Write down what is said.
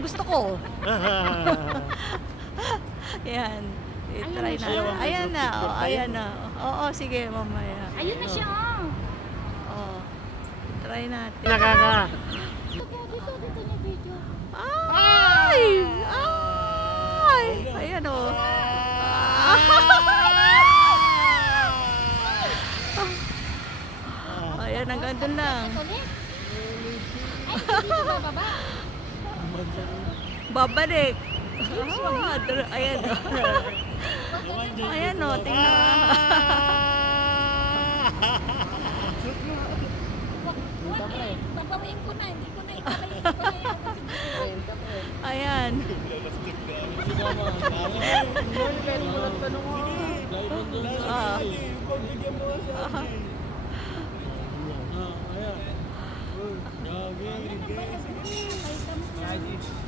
Gusto ko. Ayan. I-try na. Ayan na. Oh, ayan na. Oo, sige, mamaya. Ayun na siya. Oh. Try natin. Nakaka. Dito niya video. Ay! Ay! Ayan o. Ayan, ang ganda lang. Ulit. Ay, dito bababa. Babalik. Ayan o. Ayan o, tingnan. Babawiin ko na, hindi ko na ikalay. Ayan. Ah. Ayan.